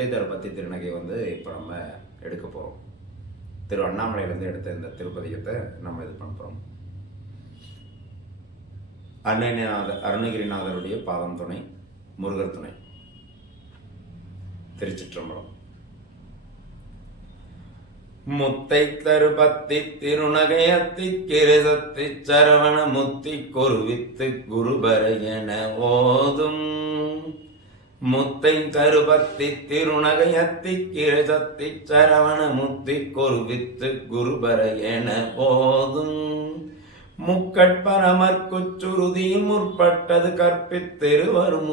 பத்தி திருநகை இப்போ நம்ம எடுக்க போகிறோம். திரு அண்ணாமலையிலேருந்து எடுத்த இந்த திருப்பதிகத்தை நம்ம இது பண்ண போகிறோம். அருணகிரிநாதருடைய பாதம் துணை, முருகர் துணை. திருச்சிற்றம்பலம். முத்தை தருபத்தி திருநகை அத்தி கிருதத்தி சரவண முத்தி கொருவித்து குருபர என ஓதும். முத்தை தருபத்தி திருநகை அத்தி கிருதத்தி சரவண முத்தி கொருவித்து குருபர என ஓதும். முக்கட்பரமர்க்குச்சுருதியில் முற்பட்டது கற்பித்திருவரும்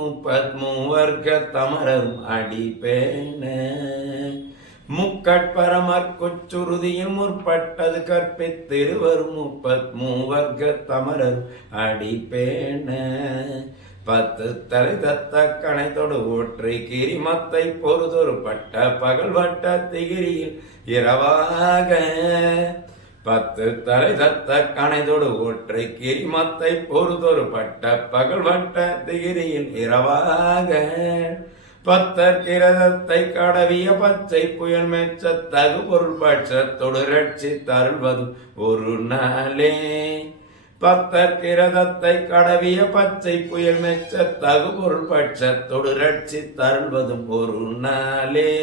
மூவர்க்க தமரும் அடிபேன. முக்கட்பரமர்க்குச்சுருதியில் முற்பட்டது கற்பித்திருவரும் மூவர்க்க தமரும் அடிபேன. பத்து தலை தத்த கணைத்தொடு ஒற்றை கிரிமத்தை பொறுதொரு பட்ட பகல் வட்ட திகிரியில் இரவாக. பத்து தலை தத்த கணைதொடு ஒற்றை கிரிமத்தை பொறுதொரு பட்ட பகல் வட்ட திகிரியில் இரவாக. பத்தர் கிரதத்தை கடவிய பச்சை புயல் மெச்ச தகு பொருள் பட்சத்தொடு ரட்சி தருள்வதும் ஒரு நாளே. பத்தர் கிரதத்தை கடவிய பச்சை புயல் மெச்ச தகு பொருள் பட்சத்தொடு ரட்சி தருள்வதும் ஒரு நாளே.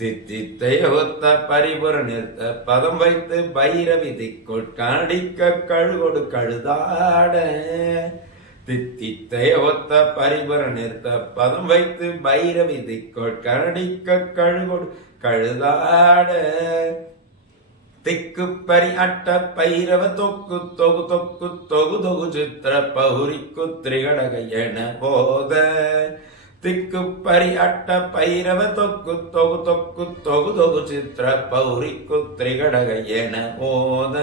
தித்தித்தை ஒத்த பரிபுர நிறுத்த பதம் வைத்து பைரவி திக்குள் காடிக்க கழுகொடு கழுதாட. தித்தித்தை ஒத்த பரிபுர நிறுத்த பதம் வைத்து பைரவி திக்குள் கடிக்க கழுகொடு கழுதாட. திக்கு பரி அட்ட பைரவ தொக்கு தொகு தொக்கு தொகு தொகு சித்திர பௌரிக்கு திரிகடக என போத. திக்கு பரி அட்ட பைரவ தொக்கு தொகு தொக்கு தொகு தொகு சித்திர பௌரிக்கு திரிகடக என போத.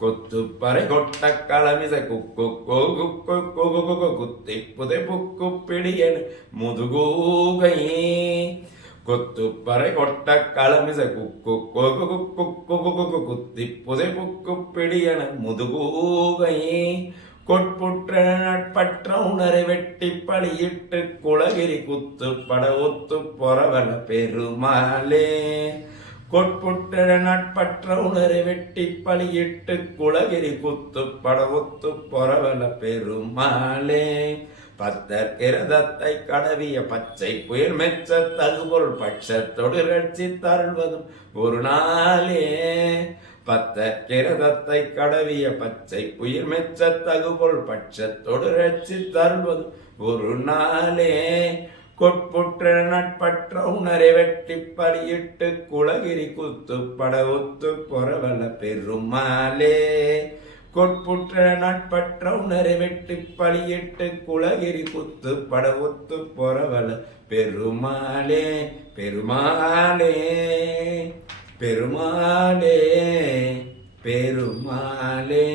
கொத்து பறை கொட்ட களமிச குக்கு கொகு கொகு கொகு குத்தி புதை புக்கு பிடியன முதுகூகையே. கொத்து பறை கொட்ட களமிச குக்கு கொகு குக்கு குத்தி புதை புக்கு பிடியன முதுகூகையே. கொட்புற்ற நட்பற்ற உணரை வெட்டி பழியிட்டு குலகிரி குத்து பட ஒத்து பொறவல பெருமாளே. கொட்புற்ற நட்பற்ற உணரை வெட்டி பழியிட்டு குலகிரி குத்து பட ஒத்து பொறவல பெருமாளே. பத்தர் கிரதத்தை கடவிய பச்சை புயல் மெச்ச தகுபொருள் பட்சத்தொடு ரட்சி தருள்வதும் ஒரு நாளே. பத்தர் கிரதத்தை கடவிய பச்சை புயல் மெச்ச தகுபொருள் பட்சத்தொடு ரட்சி தருள்வதும் ஒரு நாளே. கொட்புற்ற நட்பற்ற உணரை வெட்டி பலியிட்டு குலகிரி குத்து பட ஒத்து பொறவல பெருமாளே. கொட்புற்ற நட்பற்ற உணரை வெட்டி பலியிட்டு குலகிரி குத்து பட ஒத்து பொறவல பெருமாளே. பெருமாளே பெருமாளே பெருமாளே.